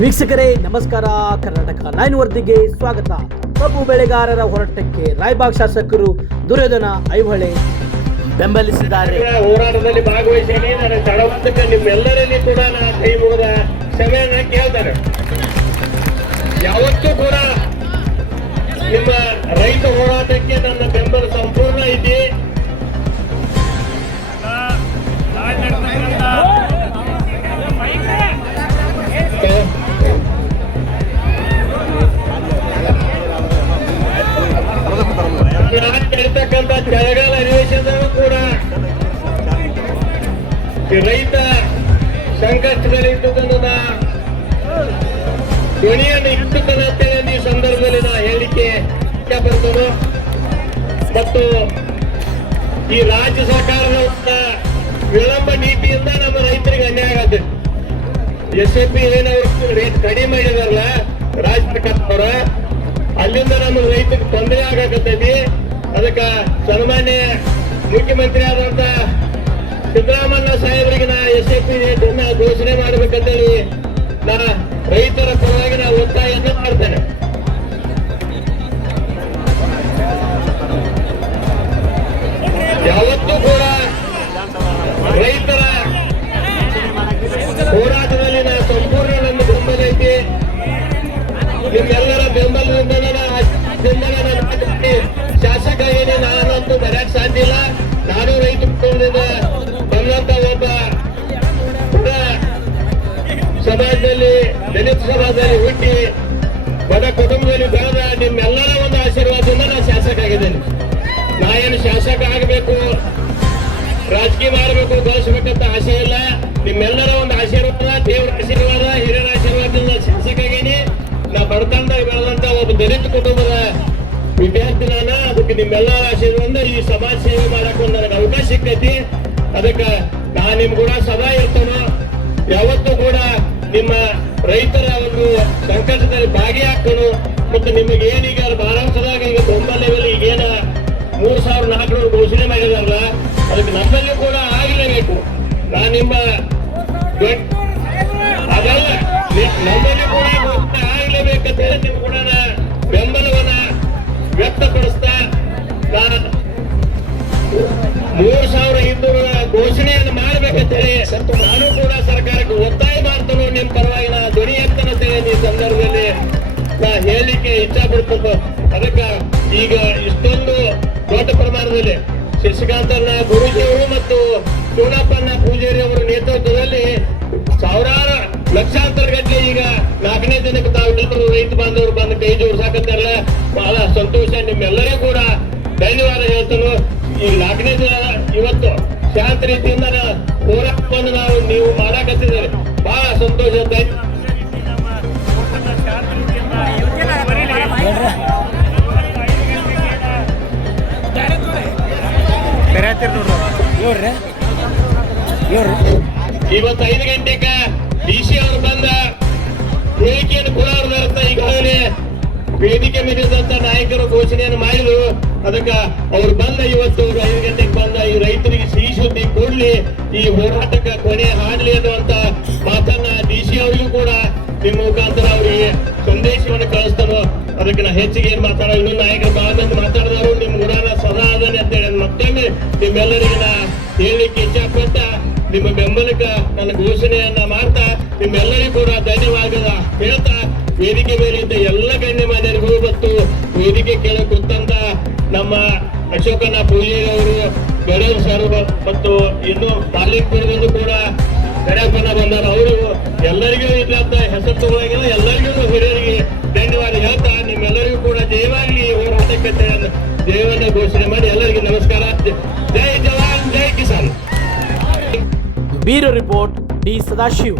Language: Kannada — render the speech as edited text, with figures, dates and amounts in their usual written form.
ವೀಕ್ಷಕರೇ ನಮಸ್ಕಾರ. ಕರ್ನಾಟಕ 9 ವರದಿಗೆ ಸ್ವಾಗತ. ಕಬ್ಬು ಬೆಳೆಗಾರರ ಹೋರಾಟಕ್ಕೆ ರಾಯಬಾಗ್ ಶಾಸಕರು ದುರ್ಯೋಧನ ಐಹೊಳೆ ಬೆಂಬಲಿಸಿದ್ದಾರೆ. ಹೋರಾಟದಲ್ಲಿ ಭಾಗವಹಿಸಿ ನನ್ನ ತಡವಂತಕ್ಕೆ ನಿಮ್ಮೆಲ್ಲರಲ್ಲಿ ಕೂಡ ನಾನು ಕೈ ಮುಗಿದ ಕ್ಷಮೆಯನ್ನ ಕೇಳ್ತಾರೆ. ಯಾವತ್ತೂ ಕೂಡ ನಿಮ್ಮ ರೈತ ಹೋರಾಟಕ್ಕೆ ನನ್ನ ಬೆಂಬಲ ಸಂಪೂರ್ಣ ಐತಿ. ನಡೀತಕ್ಕಂಥ ಚಳಿಗಾಲ ಅಧಿವೇಶನದಲ್ಲೂ ಕೂಡ ರೈತ ಸಂಕಷ್ಟದಲ್ಲಿದ್ದುದನ್ನು ಧ್ವನಿಯನ್ನು ಇಟ್ಟುಕೊಳ್ಳುತ್ತೇನೆ ಈ ಸಂದರ್ಭದಲ್ಲಿ ನಾ ಹೇಳಿಕೆ ಬರ್ತದೆ. ಮತ್ತು ಈ ರಾಜ್ಯ ಸರ್ಕಾರದ ವಿಳಂಬ ನೀತಿಯಿಂದ ನಮ್ಮ ರೈತರಿಗೆ ಅನ್ಯಾಯ ಆಗತ್ತೆ. SAP ಏನವರು ರೇಟ್ ಕಡಿಮೆ ಮಾಡಿದಾರಲ್ಲ ರಾಜ್ಯ ಸರ್ಕಾರದವರ, ಅಲ್ಲಿಂದ ನಮ್ಮ ರೈತರಿಗೆ ತೊಂದರೆ ಆಗಕತ್ತೈತಿ. ಅದಕ್ಕೆ ಸನ್ಮಾನ್ಯ ಮುಖ್ಯಮಂತ್ರಿ ಆದಂತ ಸಿದ್ದರಾಮಯ್ಯ ಸಾಹೇಬರಿಗೆ ನಾ SAP ರೇಟ್ ಅನ್ನ ಘೋಷಣೆ ಮಾಡ್ಬೇಕಂತೇಳಿ ನಾ ರೈತರ ಪರವಾಗಿ ನಾ ಒತ್ತಾಯವನ್ನು ಮಾಡ್ತೇನೆ. ಯಾವತ್ತೂ ಕೂಡ ರೈತರ ಹೋರಾಟದಲ್ಲಿ ನಾ ಸಂಪೂರ್ಣ ನಮ್ಮ ಬೆಂಬಲ ಐತಿ. ನಿಮ್ಮೆಲ್ಲರ ಬೆಂಬಲದಿಂದ ಶಾಸಕ ಏನೇ ನಾನಂತೂ ಬರಕ್ ಸಾಧ್ಯ ಇಲ್ಲ. ನಾನು ರೈತ ಕುಟುಂಬದಿಂದ ಬಂದಂತ ಒಬ್ಬ ಸಮಾಜದಲ್ಲಿ ದಲಿತ ಸಮಾಜದಲ್ಲಿ ಹುಟ್ಟಿ ಬಡ ಕುಟುಂಬದಲ್ಲಿ ಬೆಳೆದ ನಿಮ್ಮೆಲ್ಲರ ಒಂದು ಆಶೀರ್ವಾದದಿಂದ ನಾನು ಶಾಸಕ ಆಗಿದ್ದೇನೆ. ನಾ ಏನು ಶಾಸಕ ಆಗಬೇಕು, ರಾಜಕೀಯ ಮಾಡಬೇಕು, ಗಳಿಸಬೇಕಂತ ಆಸೆ ಇಲ್ಲ. ನಿಮ್ಮೆಲ್ಲರ ಒಂದು ಆಶೀರ್ವಾದ, ದೇವರ ಆಶೀರ್ವಾದ, ಹಿರಿಯರ ಆಶೀರ್ವಾದದಿಂದ ಶಾಸಕ ಆಗೀನಿ. ನಾ ಬಡತನದಾಗ ಬೆಳೆದಂತ ಒಬ್ಬ ದಲಿತ ಕುಟುಂಬದ ವಿದ್ಯಾರ್ಥಿ ನಾನು. ಅದಕ್ಕೆ ನಿಮ್ಮೆಲ್ಲರ ಆಶೀರ್ವಾದ ಈ ಸಮಾಜ ಸೇವೆ ಮಾಡಕ್ಕೆ ನನಗೆ ಅವಕಾಶ ಸಿಕ್ಕೈತಿ. ಅದಕ್ಕೆ ನಾನು ನಿಮ್ ಕೂಡ ಸದಾ ಇರ್ತೇನೆ. ಯಾವತ್ತೂ ಕೂಡ ನಿಮ್ಮ ರೈತರ ಒಂದು ಸಂಕಷ್ಟದಲ್ಲಿ ಭಾಗಿಯಾಗ್ತೇನೆ. ಮತ್ತು ನಿಮಗೆ ಏನೀಗ ಭಾರತದಾಗ ಈಗ 9 ಲೆವೆಲ್ ಈಗೇನ 3,400 ಘೋಷಣೆ ಮಾಡಿದಾರಲ್ಲ, ಅದಕ್ಕೆ ನಮ್ಮಲ್ಲೂ ಕೂಡ ಆಗಲೇಬೇಕು. ನಾನು ನಿಮ್ಮ ಅದಲ್ಲ ನಮ್ಮಲ್ಲಿ ಕೂಡ ಆಗ್ಲೇಬೇಕಂತ ಹೇಳಿ ನಿಮ್ ಕೂಡ ಬೆಂಬಲವನ್ನ ವ್ಯಕ್ತಪಡಿಸ್ತಾ ನಾನು 3,500 ಘೋಷಣೆಯನ್ನು ಮಾಡ್ಬೇಕಂತ ಹೇಳಿ ನಾನು ಕೂಡ ಸರ್ಕಾರಕ್ಕೆ ಒತ್ತಾಯ ಮಾಡ್ತಾನೋ. ನಿಮ್ ಪರವಾಗಿ ನಾ ಧ್ವನಿ ಎತ್ತನಂತೇಳಿ ಈ ಸಂದರ್ಭದಲ್ಲಿ ನಾ ಹೇಳಲಿಕ್ಕೆ ಇಚ್ಛಾ ಪಡ್ತೇನೆ. ಅದಕ್ಕೆ ಈಗ ಇಷ್ಟೊಂದು ದೊಡ್ಡ ಪ್ರಮಾಣದಲ್ಲಿ ಶಶಿಕಾಂತನ ಗುರೂಜಿಯವರು ಮತ್ತು ಚೂಣಪ್ಪನ ಪೂಜಾರಿ ಅವರ ನೇತೃತ್ವದಲ್ಲಿ ಸಾವಿರಾರು ಲಕ್ಷಾಂತರ ಗಟ್ಟಲೆ ಈಗ 4ನೇ ದಿನಕ್ಕೆ ತಾವೆಲ್ಲರೂ ರೈತ ಬಾಂಧವರು ಬಂದು ಕೈ ಜೋಡಿಸಾಕತ್ತಾರಲ್ಲ, ಬಹಳ ಸಂತೋಷ. ನಿಮ್ಮೆಲ್ಲರಿಗೂ ಕೂಡ ಧನ್ಯವಾದ ಹೇಳ್ತಾನು. ಈ 4ನೇ ದಿನ ಇವತ್ತು ಶಾಂತ ರೀತಿಯಿಂದ ಹೋರಾಟವನ್ನು ನೀವು ಮಾಡಾಕತ್ತಿದ್ದಾರೆ, ಬಹಳ ಸಂತೋಷ. ಇವತ್ತು 5 ಗಂಟೆಗೆ DC ಅವರು ಬಂದ ಹೇಳಿಕೆಯನ್ನು ಕೊಡೋರ್ಥ ಈಗಾಗಲೇ ವೇದಿಕೆ ಮೇಲಿದ್ದಂತ ನಾಯಕರು ಘೋಷಣೆಯನ್ನು ಮಾಡಿದ್ರು. ಅದಕ್ಕೆ ಅವ್ರು ಬಂದ ಇವತ್ತು 5 ಗಂಟೆಗೆ ಬಂದ ಈ ರೈತರಿಗೆ ಸಿಹಿ ಸುದ್ದಿ ಕೊಡ್ಲಿ, ಈ ಹೋರಾಟಕ್ಕೆ ಕೊನೆ ಹಾಡ್ಲಿ ಅನ್ನುವಂತ ಮಾತನ್ನ DC ಅವರಿಗೂ ಕೂಡ ನಿಮ್ಮ ಮುಖಾಂತರ ಅವರಿಗೆ ಸಂದೇಶವನ್ನು ಕಳಿಸ್ತಾನೋ. ಅದಕ್ಕೆ ನಾ ಹೆಚ್ಚಿಗೆ ಏನ್ ಮಾತಾಡೋ, ಇನ್ನೂ ನಾಯಕರು ಬಹಳ ಮಂದಿ ಮಾತಾಡಿದವರು ನಿಮ್ಮ ಗುಣನ ಸದಾ ಅದನ್ನೇ ಅಂತೇಳಿ ಮತ್ತೊಮ್ಮೆ ನಿಮ್ಮೆಲ್ಲರಿಗೆ ನಾ ಹೇಳಲಿಕ್ಕೆ ಇಚ್ಛಾಪಟ್ಟ ನಿಮ್ಮ ಬೆಂಬಲಕ್ಕೆ ನನ್ನ ಘೋಷಣೆಯನ್ನ ಮಾಡ್ತಾ ನಿಮ್ಮೆಲ್ಲರಿಗೂ ಕೂಡ ಧನ್ಯವಾದ ಹೇಳ್ತಾ, ವೇದಿಕೆ ಮೇಲಿದ್ದ ಎಲ್ಲ ಗಣ್ಯಮಾನ್ಯರಿಗೂ ಮತ್ತು ವೇದಿಕೆ ಕೆಳಗೆ ಕೂತಂತ ನಮ್ಮ ಅಶೋಕನ ಪೂಜಾರಿ ಅವರು, ಗಣೇಶ್ ಸರ್ ಮತ್ತು ಇನ್ನು ಮಾಲೀಕರಿಗೂ ಕೂಡ ಗಣಪನ ಬಂದಾರ, ಅವರು ಎಲ್ಲರಿಗೂ ಇಲ್ಲಂತ ಹೆಸರು ತಗೊಳ್ಳಂಗಿಲ್ಲ, ಎಲ್ಲರಿಗೂ ಹಿರಿಯರಿಗೆ ಧನ್ಯವಾದ ಹೇಳ್ತಾ ನಿಮ್ಮೆಲ್ಲರಿಗೂ ಕೂಡ ಜಯವಾಗಲಿ ಹೋರಾಟಕ್ಕೆ ಜಯವನ್ನ ಘೋಷಣೆ ಮಾಡಿ ಎಲ್ಲರಿಗೂ ನಮಸ್ಕಾರ. ಜೈ ಜವಾನ್ ಜೈ ಕಿಸಾನ್. Bureau report D Sadashiv.